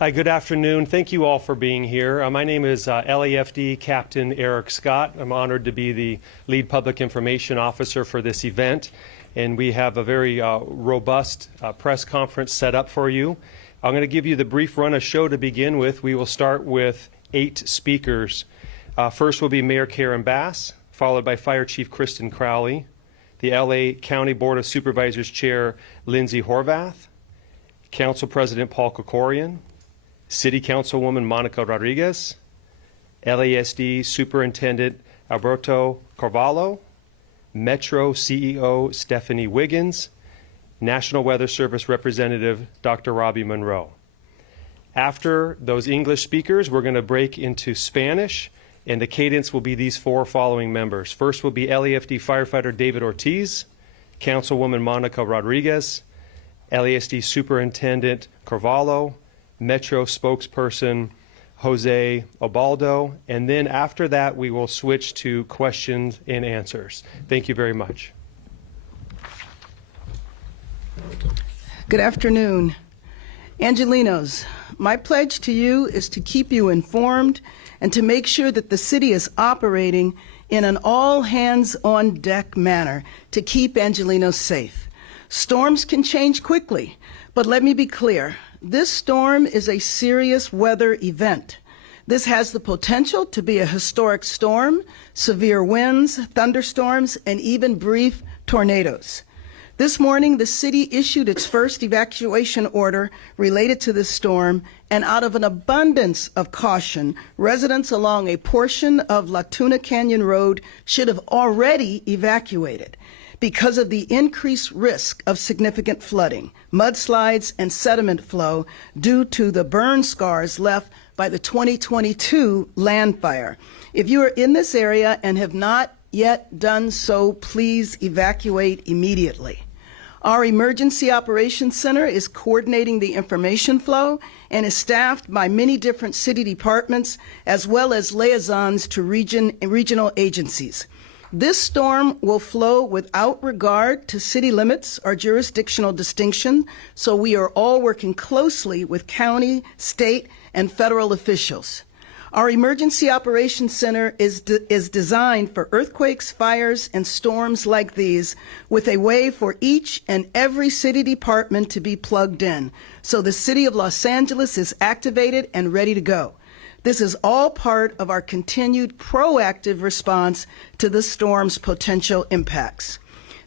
Hi, good afternoon. Thank you all for being here. My name is LAFD Captain Eric Scott. I'm honored to be the lead public information officer for this event, and we have a very robust press conference set up for you. I'm going to give you the brief run of show to begin with. We will start with 8 speakers. First will be Mayor Karen Bass, followed by Fire Chief Kristen Crowley, the LA County Board of Supervisors Chair Lindsay Horvath, Council President Paul Kokorian, City Councilwoman Monica Rodriguez, LASD Superintendent Alberto Carvalho, Metro CEO Stephanie Wiggins, National Weather Service Representative Dr. Robbie Monroe. After those English speakers, we're going to break into Spanish, and the cadence will be these 4 following members. First will be LAFD firefighter David Ortiz, Councilwoman Monica Rodriguez, LASD Superintendent Carvalho, Metro spokesperson Jose Obaldo, and then after that we will switch to questions and answers. Thank you very much. Good afternoon. Angelenos, my pledge to you is to keep you informed and to make sure that the city is operating in an all-hands-on-deck manner to keep Angelenos safe. Storms can change quickly, but let me be clear. This storm is a serious weather event. This has the potential to be a historic storm, severe winds, thunderstorms, and even brief tornadoes. This morning, the city issued its first evacuation order related to this storm, and out of an abundance of caution, residents along a portion of La Tuna Canyon Road should have already evacuated because of the increased risk of significant flooding, mudslides, and sediment flow due to the burn scars left by the 2022 land fire. If you are in this area and have not yet done so, please evacuate immediately. Our Emergency Operations Center is coordinating the information flow and is staffed by many different city departments as well as liaisons to regional agencies. This storm will flow without regard to city limits or jurisdictional distinction, so we are all working closely with county, state, and federal officials. Our Emergency Operations Center is designed for earthquakes, fires, and storms like these, with a way for each and every city department to be plugged in, so the City of Los Angeles is activated and ready to go. This is all part of our continued proactive response to the storm's potential impacts.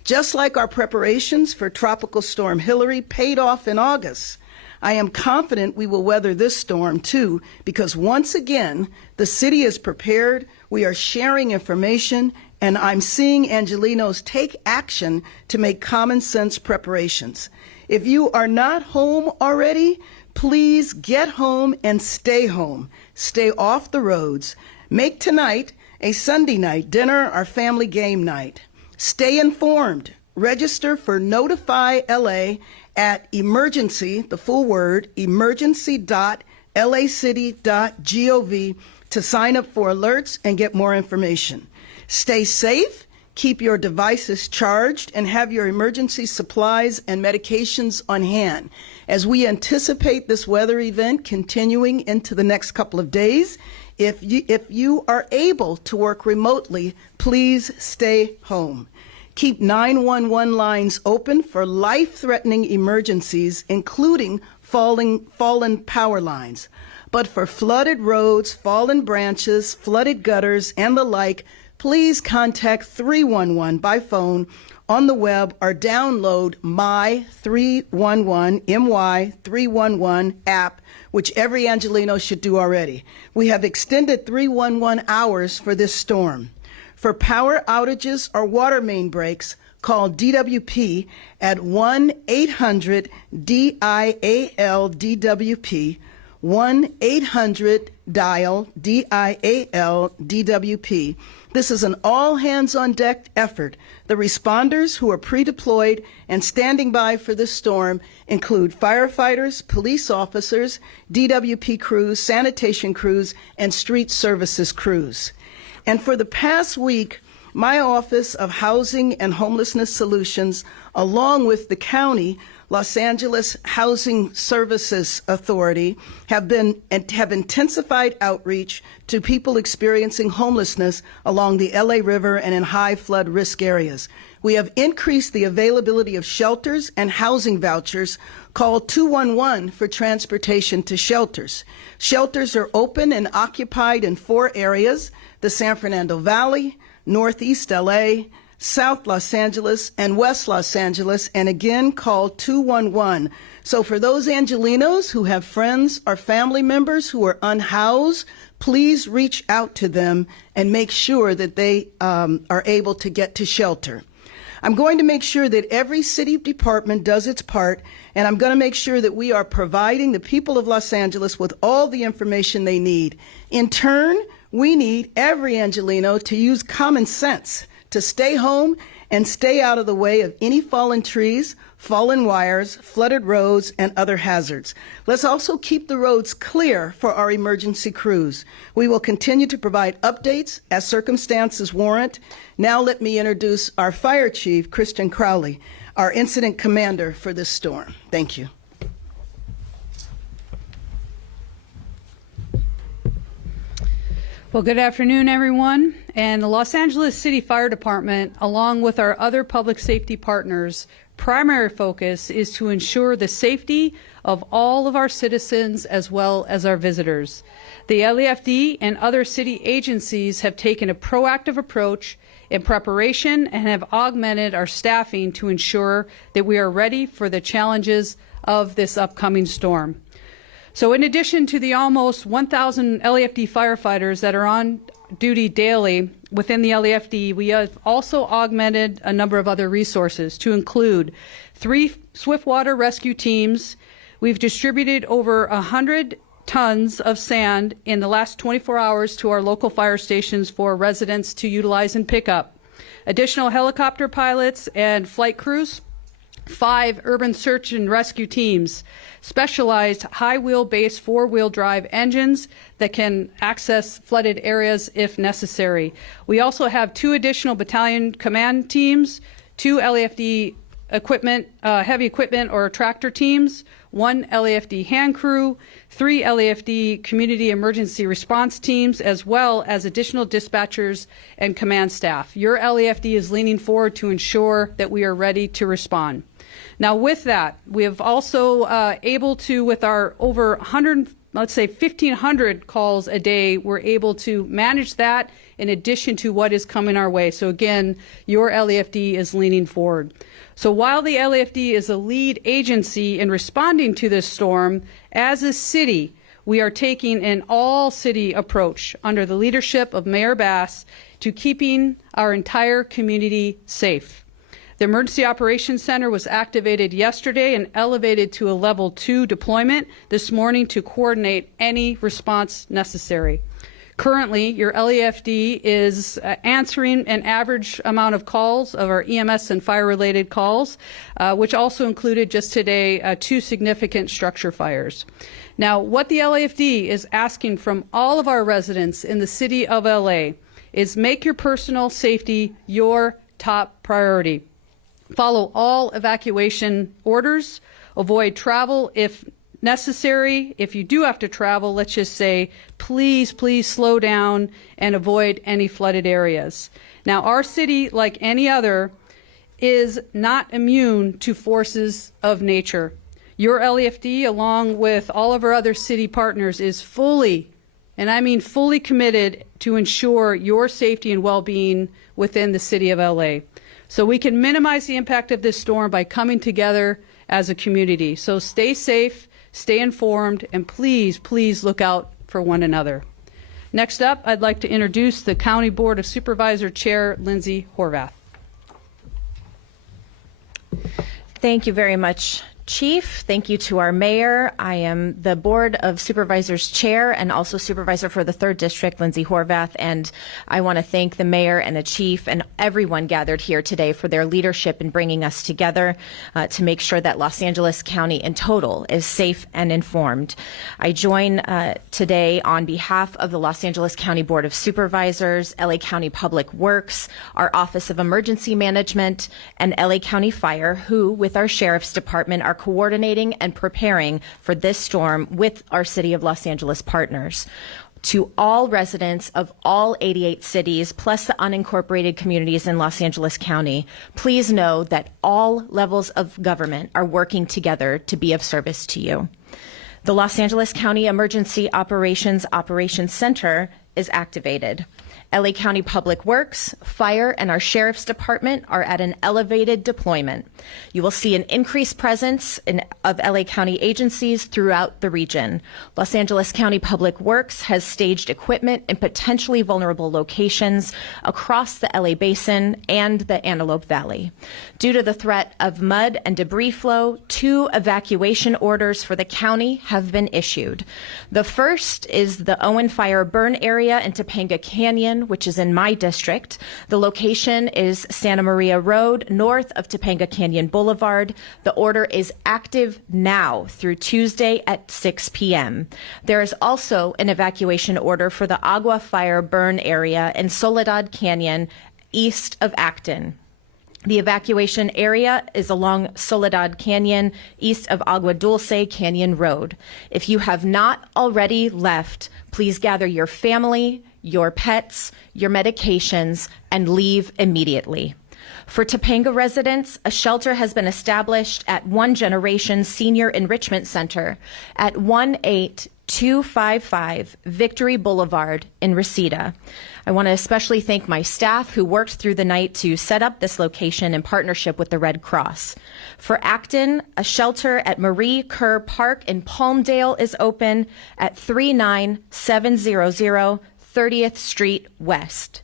Just like our preparations for Tropical Storm Hillary paid off in August, I am confident we will weather this storm too, because once again, the city is prepared, we are sharing information, and I'm seeing Angelenos take action to make common sense preparations. If you are not home already, please get home and stay home. Stay off the roads. Make tonight a Sunday night dinner or family game night. Stay informed. Register for Notify LA at emergency, the full word, emergency.lacity.gov to sign up for alerts and get more information. Stay safe. Keep your devices charged and have your emergency supplies and medications on hand. As we anticipate this weather event continuing into the next couple of days, if you are able to work remotely, please stay home. Keep 911 lines open for life-threatening emergencies, including fallen power lines. But for flooded roads, fallen branches, flooded gutters, and the like, please contact 311 by phone, on the web, or download My 311 app, which every Angeleno should do already. We have extended 311 hours for this storm. For power outages or water main breaks, call DWP at 1-800-DIAL-DWP, 1-800-DIAL-DWP. This is an all-hands-on-deck effort. The responders who are pre-deployed and standing by for this storm include firefighters, police officers, DWP crews, sanitation crews, and street services crews. And for the past week, my Office of Housing and Homelessness Solutions, along with the county, Los Angeles Housing Services Authority have intensified outreach to people experiencing homelessness along the LA River and in high flood risk areas. We have increased the availability of shelters and housing vouchers. Call 211 for transportation to shelters. Shelters are open and occupied in 4 areas: the San Fernando Valley, Northeast LA, South Los Angeles, and West Los Angeles, and again, call 211. So for those Angelenos who have friends or family members who are unhoused, please reach out to them and make sure that they are able to get to shelter. I'm going to make sure that every city department does its part, and I'm going to make sure that we are providing the people of Los Angeles with all the information they need. In turn, we need every Angeleno to use common sense, to stay home and stay out of the way of any fallen trees, fallen wires, flooded roads, and other hazards. Let's also keep the roads clear for our emergency crews. We will continue to provide updates as circumstances warrant. Now let me introduce our Fire Chief, Christian Crowley, our incident commander for this storm. Thank you. Well, good afternoon, everyone. And the Los Angeles City Fire Department, along with our other public safety partners, primary focus is to ensure the safety of all of our citizens as well as our visitors. The LAFD and other city agencies have taken a proactive approach in preparation and have augmented our staffing to ensure that we are ready for the challenges of this upcoming storm. So in addition to the almost 1,000 LAFD firefighters that are on duty daily within the LAFD, we have also augmented a number of other resources to include 3 swiftwater rescue teams. We've distributed over 100 tons of sand in the last 24 hours to our local fire stations for residents to utilize and pick up. Additional helicopter pilots and flight crews, 5 urban search and rescue teams, specialized high wheelbase 4-wheel drive engines that can access flooded areas if necessary. We also have 2 additional battalion command teams, 2 LAFD equipment, heavy equipment or tractor teams, 1 LAFD hand crew, 3 LAFD community emergency response teams, as well as additional dispatchers and command staff. Your LAFD is leaning forward to ensure that we are ready to respond. Now, with that, we have also able to, with our over 100, let's say 1,500 calls a day, we're able to manage that in addition to what is coming our way. So again, your LAFD is leaning forward. So while the LAFD is a lead agency in responding to this storm, as a city, we are taking an all-city approach under the leadership of Mayor Bass to keeping our entire community safe. The Emergency Operations Center was activated yesterday and elevated to a level 2 deployment this morning to coordinate any response necessary. Currently, your LAFD is answering an average amount of calls of our EMS and fire-related calls, which also included just today 2 significant structure fires. Now, what the LAFD is asking from all of our residents in the city of LA is make your personal safety your top priority. Follow all evacuation orders. Avoid travel if necessary. If you do have to travel, let's just say, please slow down and avoid any flooded areas. Now, our city, like any other, is not immune to forces of nature. Your LAFD, along with all of our other city partners, is fully, and I mean fully committed to ensure your safety and well-being within the city of LA. So we can minimize the impact of this storm by coming together as a community. So stay safe, stay informed, and please look out for one another. Next up, I'd like to introduce the County Board of Supervisors Chair, Lindsay Horvath. Thank you very much, Chief. Thank you to our mayor. I am the Board of Supervisors Chair and also Supervisor for the 3rd District, Lindsay Horvath, and I want to thank the mayor and the chief and everyone gathered here today for their leadership in bringing us together to make sure that Los Angeles County in total is safe and informed. I join today on behalf of the Los Angeles County Board of Supervisors, LA County Public Works, our Office of Emergency Management, and LA County Fire, who, with our Sheriff's Department, are are coordinating and preparing for this storm with our City of Los Angeles partners. To all residents of all 88 cities, plus the unincorporated communities in Los Angeles County, please know that all levels of government are working together to be of service to you. The Los Angeles County Emergency Operations Center is activated. LA County Public Works, Fire, and our Sheriff's Department are at an elevated deployment. You will see an increased presence of LA County agencies throughout the region. Los Angeles County Public Works has staged equipment in potentially vulnerable locations across the LA Basin and the Antelope Valley. Due to the threat of mud and debris flow, 2 evacuation orders for the county have been issued. The first is the Owen Fire burn area in Topanga Canyon, which is in my district. The location is Santa Maria Road, north of Topanga Canyon Boulevard. The order is active now through Tuesday at 6 p.m. There is also an evacuation order for the Agua Fire burn area in Soledad Canyon, east of Acton. The evacuation area is along Soledad Canyon, east of Agua Dulce Canyon Road. If you have not already left, please gather your family, your pets, your medications, and leave immediately. For Topanga residents, a shelter has been established at One Generation Senior Enrichment Center at 18255 Victory Boulevard in Reseda. I want to especially thank my staff who worked through the night to set up this location in partnership with the Red Cross. For Acton, a shelter at Marie Kerr Park in Palmdale is open at 39700 30th Street West.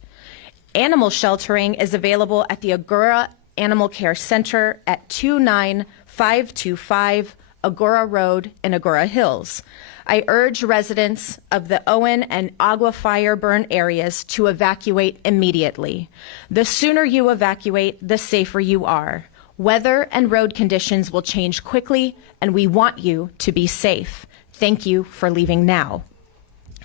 Animal sheltering is available at the Agora Animal Care Center at 29525 Agora Road in Agora Hills. I urge residents of the Owen and Agua Fire burn areas to evacuate immediately. The sooner you evacuate, the safer you are. Weather and road conditions will change quickly, and we want you to be safe. Thank you for leaving now.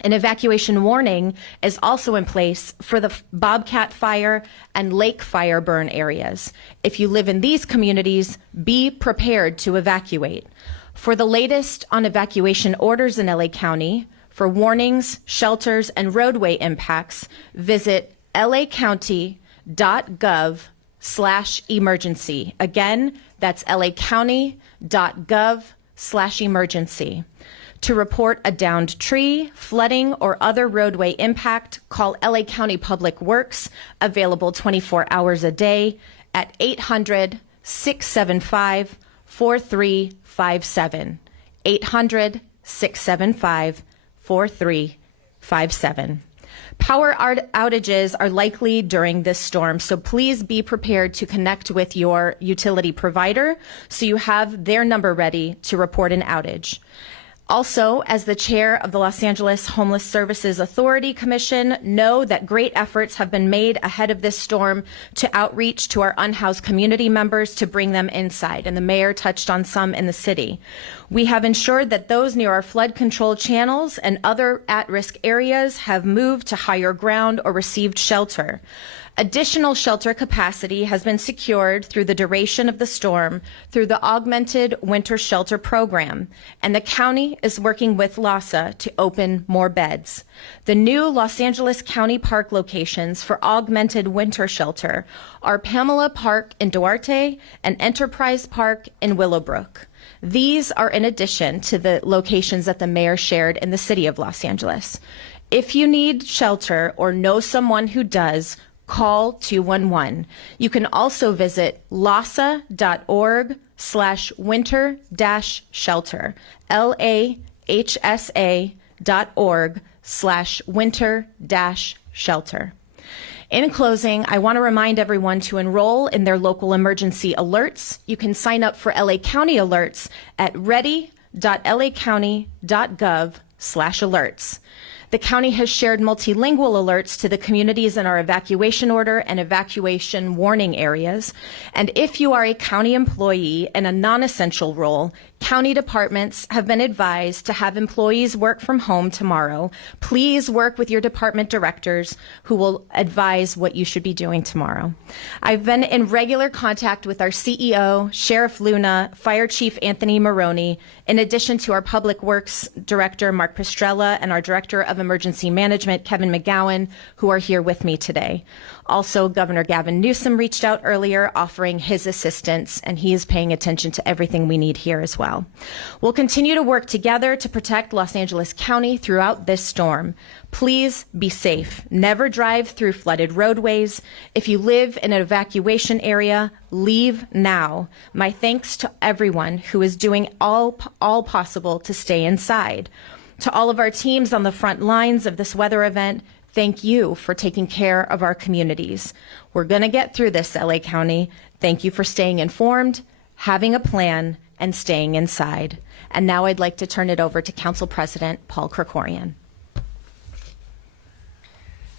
An evacuation warning is also in place for the Bobcat Fire and Lake Fire burn areas. If you live in these communities, be prepared to evacuate. For the latest on evacuation orders in LA County, for warnings, shelters, and roadway impacts, visit lacounty.gov/emergency. Again, that's lacounty.gov/emergency. To report a downed tree, flooding, or other roadway impact, call LA County Public Works, available 24 hours a day, at 800-675-4357. 800-675-4357. Power outages are likely during this storm, so please be prepared to connect with your utility provider so you have their number ready to report an outage. Also, as the chair of the Los Angeles Homeless Services Authority Commission, know that great efforts have been made ahead of this storm to outreach to our unhoused community members to bring them inside, and the mayor touched on some in the city. We have ensured that those near our flood control channels and other at-risk areas have moved to higher ground or received shelter. Additional shelter capacity has been secured through the duration of the storm through the Augmented Winter Shelter Program, and the county is working with LASA to open more beds. The new Los Angeles County Park locations for Augmented Winter Shelter are Pamela Park in Duarte and Enterprise Park in Willowbrook. These are in addition to the locations that the mayor shared in the city of Los Angeles. If you need shelter or know someone who does, call 211. You can also visit lhsa.org/winter-shelter, LAHSA.org/winter-shelter. In closing, I want to remind everyone to enroll in their local emergency alerts. You can sign up for LA County alerts at ready.lacounty.gov/alerts. The county has shared multilingual alerts to the communities in our evacuation order and evacuation warning areas. And if you are a county employee in a non-essential role, County departments have been advised to have employees work from home tomorrow. Please work with your department directors who will advise what you should be doing tomorrow. I've been in regular contact with our CEO, Sheriff Luna, Fire Chief Anthony Maroney, in addition to our Public Works Director, Mark Pestrella, and our Director of Emergency Management, Kevin McGowan, who are here with me today. Also, Governor Gavin Newsom reached out earlier offering his assistance, and he is paying attention to everything we need here as well. We'll continue to work together to protect Los Angeles County throughout this storm. Please be safe. Never drive through flooded roadways. If you live in an evacuation area, leave now. My thanks to everyone who is doing all possible to stay inside. To all of our teams on the front lines of this weather event, thank you for taking care of our communities. We're going to get through this, LA County. Thank you for staying informed, having a plan, and staying inside. And now I'd like to turn it over to Council President Paul Krikorian.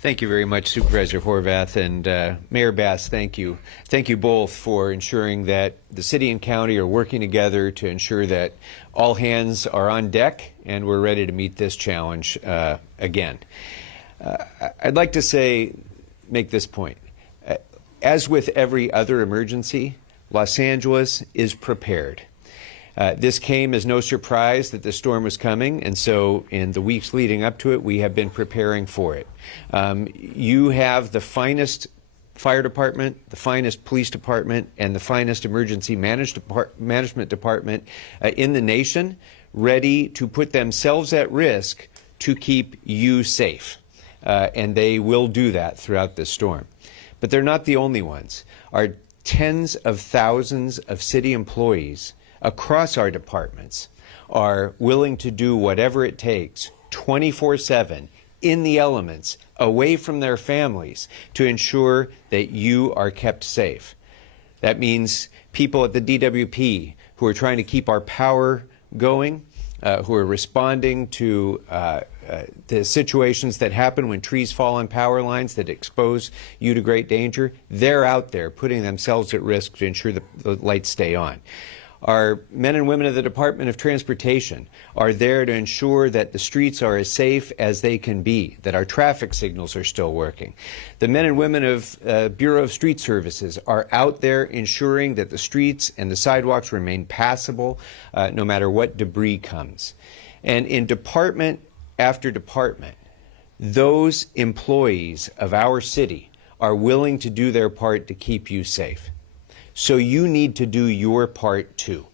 Thank you very much, Supervisor Horvath, and Mayor Bass, thank you. Thank you both for ensuring that the city and county are working together to ensure that all hands are on deck and we're ready to meet this challenge again. I'd like to make this point. As with every other emergency, Los Angeles is prepared. This came as no surprise that the storm was coming, and so in the weeks leading up to it, we have been preparing for it. You have the finest fire department, the finest police department, and the finest emergency management department in the nation, ready to put themselves at risk to keep you safe. And they will do that throughout this storm. But they're not the only ones. Our tens of thousands of city employees across our departments are willing to do whatever it takes 24/7 in the elements, away from their families, to ensure that you are kept safe. That means people at the DWP who are trying to keep our power going, who are responding to the situations that happen when trees fall on power lines that expose you to great danger. They're out there putting themselves at risk to ensure the lights stay on. Our men and women of the Department of Transportation are there to ensure that the streets are as safe as they can be, that our traffic signals are still working. The men and women of Bureau of Street Services are out there ensuring that the streets and the sidewalks remain passable no matter what debris comes. And in department after department, those employees of our city are willing to do their part to keep you safe. So you need to do your part too.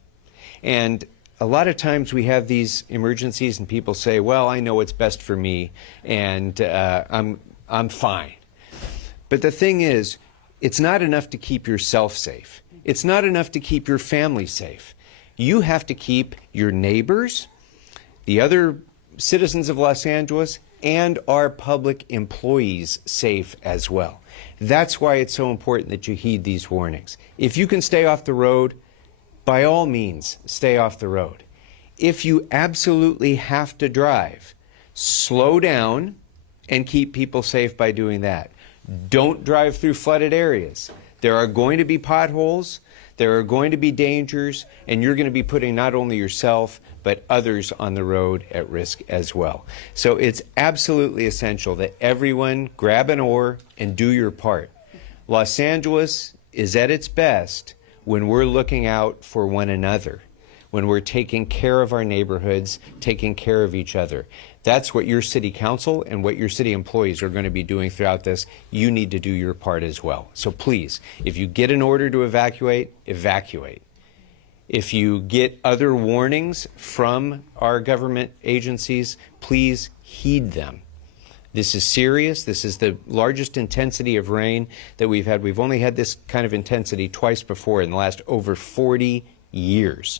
And a lot of times we have these emergencies and people say, well, I know what's best for me and I'm fine. But the thing is, it's not enough to keep yourself safe. It's not enough to keep your family safe. You have to keep your neighbors, the other citizens of Los Angeles, and our public employees safe as well. That's why it's so important that you heed these warnings. If you can stay off the road, by all means, stay off the road. If you absolutely have to drive, slow down and keep people safe by doing that. Don't drive through flooded areas. There are going to be potholes, there are going to be dangers, and you're going to be putting not only yourself, but others on the road at risk as well. So it's absolutely essential that everyone grab an oar and do your part. Los Angeles is at its best when we're looking out for one another, when we're taking care of our neighborhoods, taking care of each other. That's what your city council and what your city employees are going to be doing throughout this. You need to do your part as well. So please, if you get an order to evacuate, evacuate. If you get other warnings from our government agencies, please heed them. This is serious. This is the largest intensity of rain that we've had. We've only had this kind of intensity twice before in the last over 40 years.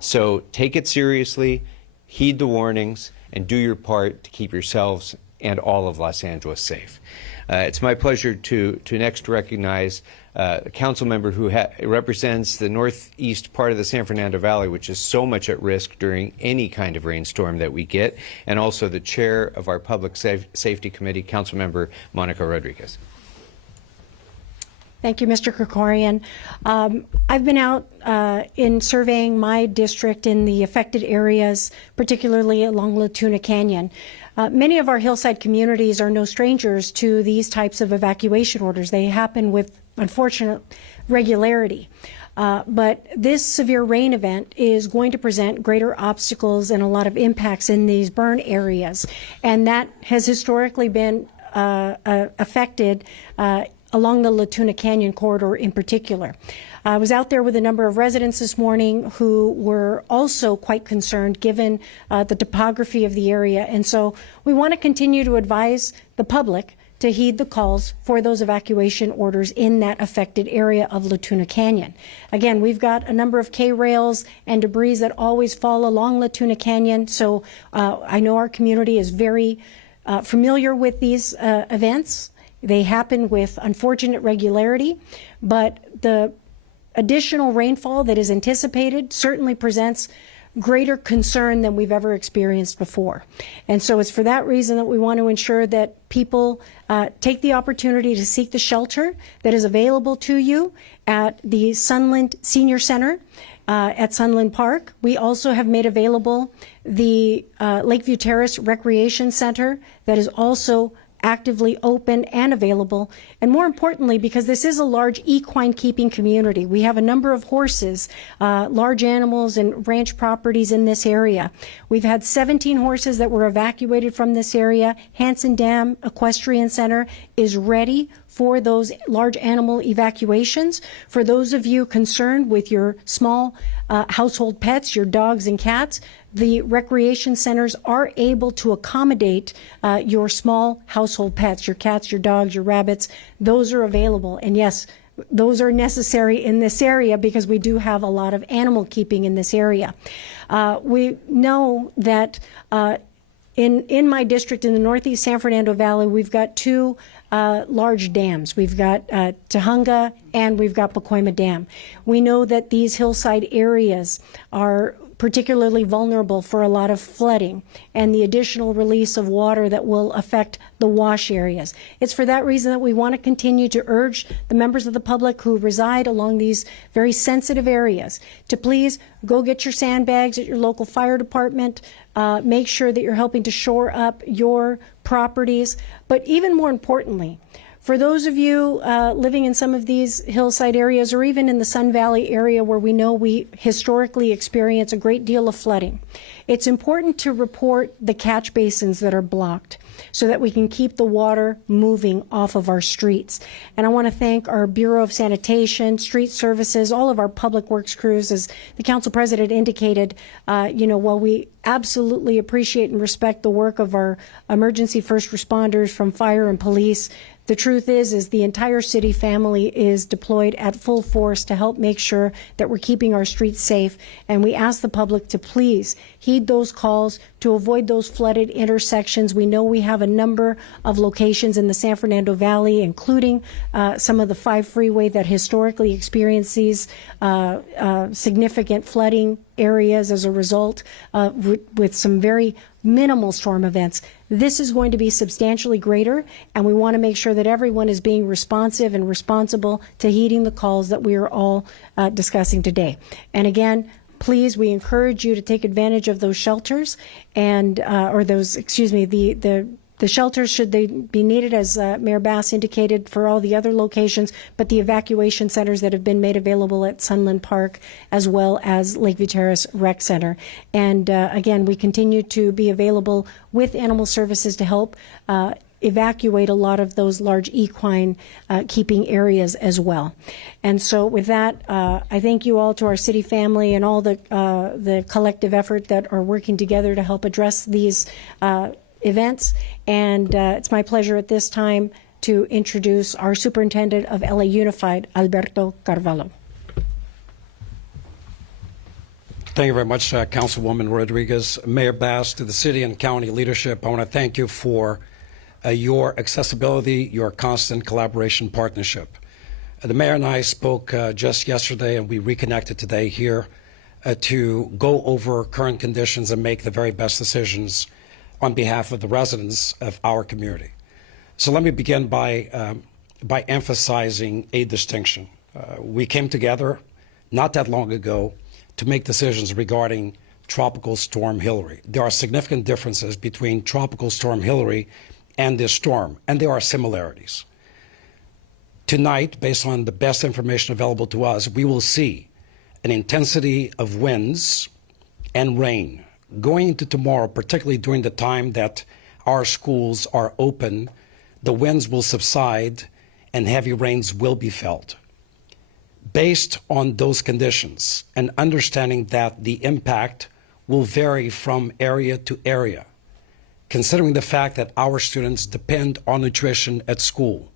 So take it seriously, heed the warnings, and do your part to keep yourselves and all of Los Angeles safe. It's my pleasure to next recognize a council member who represents the northeast part of the San Fernando Valley, which is so much at risk during any kind of rainstorm that we get, and also the chair of our Public Safety Committee, Councilmember Monica Rodriguez. Thank you, Mr. Krikorian. I've been out in surveying my district in the affected areas, particularly along Latuna Canyon. Many of our hillside communities are no strangers to these types of evacuation orders. They happen with unfortunate regularity. But this severe rain event is going to present greater obstacles and a lot of impacts in these burn areas. And that has historically been affected along the Latuna Canyon corridor in particular. I was out there with a number of residents this morning who were also quite concerned given the topography of the area. And so we want to continue to advise the public to heed the calls for those evacuation orders in that affected area of Latuna Canyon. Again, we've got a number of K-rails and debris that always fall along Latuna Canyon, so I know our community is very familiar with these events. They happen with unfortunate regularity, but the additional rainfall that is anticipated certainly presents greater concern than we've ever experienced before. And so it's for that reason that we want to ensure that people take the opportunity to seek the shelter that is available to you at the Sunland Senior Center at Sunland Park. We also have made available the Lakeview Terrace Recreation Center that is also actively open and available. And more importantly, because this is a large equine keeping community, we have a number of horses, large animals and ranch properties in this area. We've had 17 horses that were evacuated from this area. Hanson Dam Equestrian Center is ready for those large animal evacuations. For those of you concerned with your small household pets, your dogs and cats, the recreation centers are able to accommodate your small household pets, your cats, your dogs, your rabbits. Those are available. And yes, those are necessary in this area because we do have a lot of animal keeping in this area. We know that in my district in the Northeast San Fernando Valley, we've got two large dams. We've got Tujunga and we've got Pacoima Dam. We know that these hillside areas are particularly vulnerable for a lot of flooding and the additional release of water that will affect the wash areas. It's for that reason that we want to continue to urge the members of the public who reside along these very sensitive areas to please go get your sandbags at your local fire department, make sure that you're helping to shore up your properties, but even more importantly, for those of you living in some of these hillside areas or even in the Sun Valley area where we know we historically experience a great deal of flooding, it's important to report the catch basins that are blocked so that we can keep the water moving off of our streets. And I want to thank our Bureau of Sanitation, Street Services, all of our public works crews. As the council president indicated, while we absolutely appreciate and respect the work of our emergency first responders from fire and police, the truth is the entire city family is deployed at full force to help make sure that we're keeping our streets safe. And we ask the public to please heed those calls to avoid those flooded intersections. We know we have a number of locations in the San Fernando Valley, including some of the 5 freeway that historically experience these significant flooding areas as a result with some very minimal storm events. This is going to be substantially greater, and we want to make sure that everyone is being responsive and responsible to heeding the calls that we are all discussing today. And again, please, we encourage you to take advantage of those shelters and, the shelters should they be needed, as Mayor Bass indicated, for all the other locations, but the evacuation centers that have been made available at Sunland Park as well as Lakeview Terrace Rec Center. And again, we continue to be available with animal services to help evacuate a lot of those large equine keeping areas as well. And so with that, I thank you all, to our city family and all the collective effort that are working together to help address these events. And it's my pleasure at this time to introduce our Superintendent of LA Unified, Alberto Carvalho. Thank you very much, Councilwoman Rodriguez. Mayor Bass, to the city and county leadership, I want to thank you for your accessibility, your constant collaboration partnership. The mayor and I spoke just yesterday, and we reconnected today here to go over current conditions and make the very best decisions on behalf of the residents of our community. So let me begin by by emphasizing a distinction. We came together not that long ago to make decisions regarding Tropical Storm Hillary. There are significant differences between Tropical Storm Hillary and this storm, and there are similarities. Tonight, based on the best information available to us, we will see an intensity of winds and rain going into tomorrow, particularly during the time that our schools are open. The winds will subside and heavy rains will be felt. Based on those conditions and understanding that the impact will vary from area to area, considering the fact that our students depend on nutrition at school,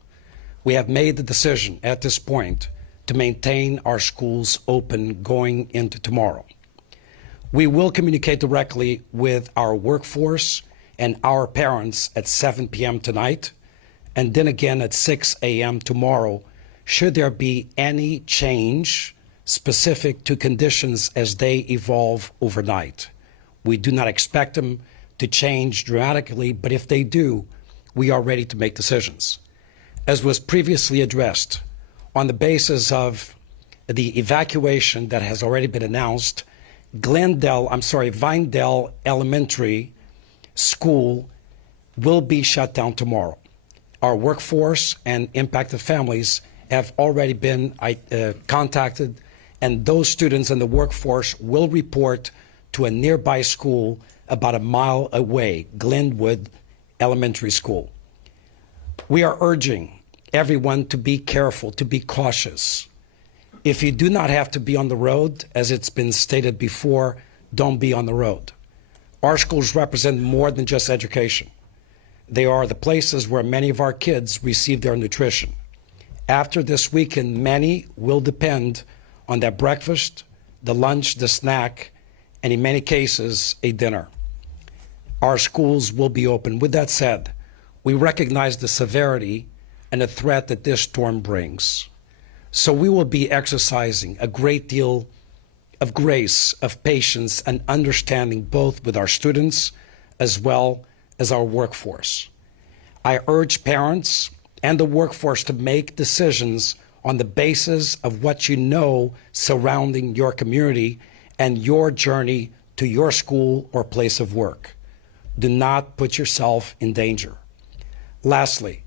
we have made the decision at this point to maintain our schools open going into tomorrow. We will communicate directly with our workforce and our parents at 7 p.m. tonight, and then again at 6 a.m. tomorrow, should there be any change specific to conditions as they evolve overnight. We do not expect them to change dramatically, but if they do, we are ready to make decisions. As was previously addressed, on the basis of the evacuation that has already been announced, Vinedale Elementary School will be shut down tomorrow. Our workforce and impacted families have already been contacted, and those students in the workforce will report to a nearby school about a mile away, Glenwood Elementary School. We are urging everyone to be careful, to be cautious. If you do not have to be on the road, as it's been stated before, don't be on the road. Our schools represent more than just education. They are the places where many of our kids receive their nutrition. After this weekend, many will depend on their breakfast, the lunch, the snack, and in many cases, a dinner. Our schools will be open. With that said, we recognize the severity and the threat that this storm brings. So we will be exercising a great deal of grace, of patience, and understanding both with our students as well as our workforce. I urge parents and the workforce to make decisions on the basis of what you know surrounding your community and your journey to your school or place of work. Do not put yourself in danger. Lastly,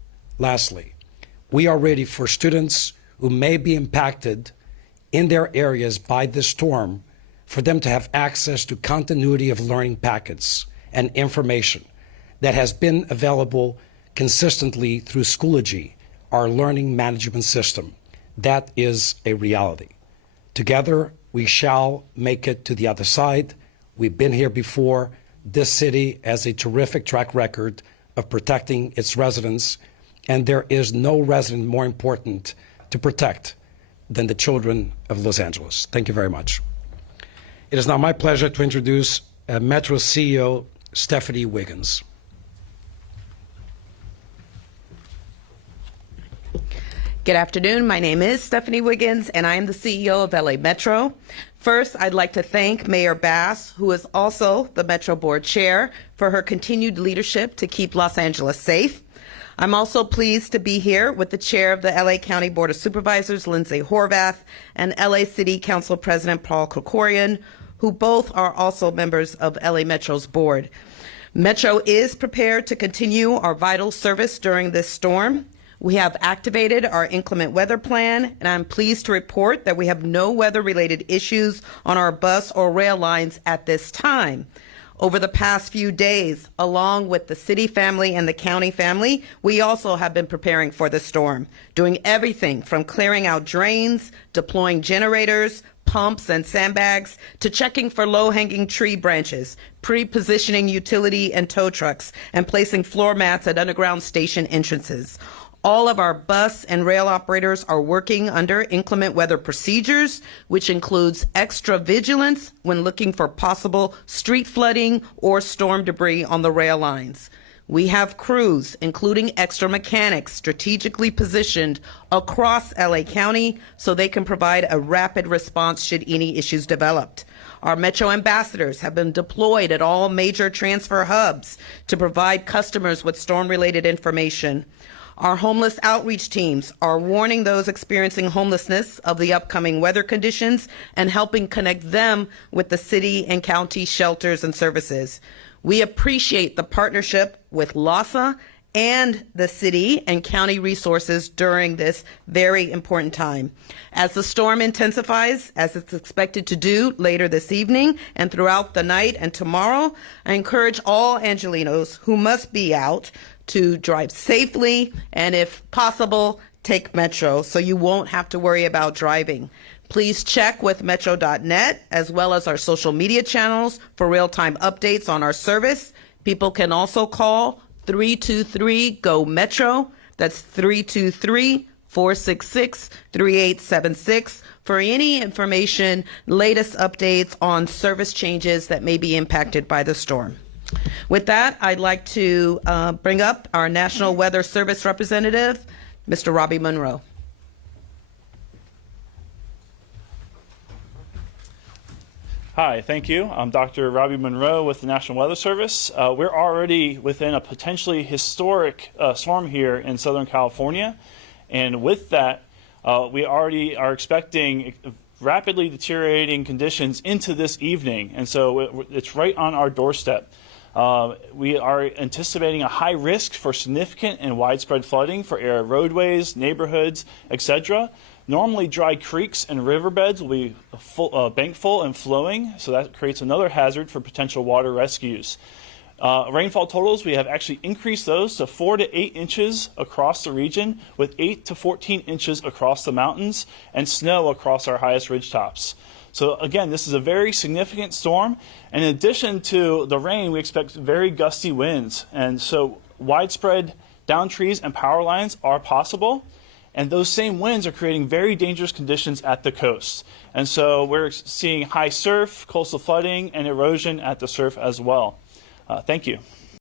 we are ready for students who may be impacted in their areas by this storm, for them to have access to continuity of learning packets and information that has been available consistently through Schoology, our learning management system. That is a reality. Together, we shall make it to the other side. We've been here before. This city has a terrific track record of protecting its residents, and there is no resident more important to protect than the children of Los Angeles. Thank you very much. It is now my pleasure to introduce Metro CEO Stephanie Wiggins. Good afternoon. My name is Stephanie Wiggins, and I am the CEO of LA Metro. First, I'd like to thank Mayor Bass, who is also the Metro Board Chair, for her continued leadership to keep Los Angeles safe. I'm also pleased to be here with the Chair of the LA County Board of Supervisors, Lindsay Horvath, and LA City Council President Paul Krikorian, who both are also members of LA Metro's board. Metro is prepared to continue our vital service during this storm. We have activated our inclement weather plan, and I'm pleased to report that we have no weather-related issues on our bus or rail lines at this time. Over the past few days, along with the city family and the county family, we also have been preparing for the storm, doing everything from clearing out drains, deploying generators, pumps and sandbags, to checking for low-hanging tree branches, pre-positioning utility and tow trucks, and placing floor mats at underground station entrances. All of our bus and rail operators are working under inclement weather procedures, which includes extra vigilance when looking for possible street flooding or storm debris on the rail lines. We have crews, including extra mechanics, strategically positioned across LA County so they can provide a rapid response should any issues develop. Our Metro ambassadors have been deployed at all major transfer hubs to provide customers with storm-related information. Our homeless outreach teams are warning those experiencing homelessness of the upcoming weather conditions and helping connect them with the city and county shelters and services. We appreciate the partnership with LAHSA and the city and county resources during this very important time. As the storm intensifies, as it's expected to do later this evening and throughout the night and tomorrow, I encourage all Angelenos who must be out to drive safely and, if possible, take Metro so you won't have to worry about driving. Please check with metro.net as well as our social media channels for real-time updates on our service. People can also call 323-GO-METRO. That's 323-466-3876 for any information, latest updates on service changes that may be impacted by the storm. With that, I'd like to bring up our National Weather Service representative, Mr. Robbie Monroe. Hi, thank you. I'm Dr. Robbie Monroe with the National Weather Service. We're already within a potentially historic storm here in Southern California. And with that, we already are expecting rapidly deteriorating conditions into this evening. And so it's right on our doorstep. We are anticipating a high risk for significant and widespread flooding for area roadways, neighborhoods, etc. Normally, dry creeks and riverbeds will be bank full and flowing, so that creates another hazard for potential water rescues. Rainfall totals, we have actually increased those to 4 to 8 inches across the region, with 8 to 14 inches across the mountains, and snow across our highest ridgetops. So again, this is a very significant storm. And in addition to the rain, we expect very gusty winds. And so widespread down trees and power lines are possible. And those same winds are creating very dangerous conditions at the coast. And so we're seeing high surf, coastal flooding, and erosion at the surf as well. Thank you.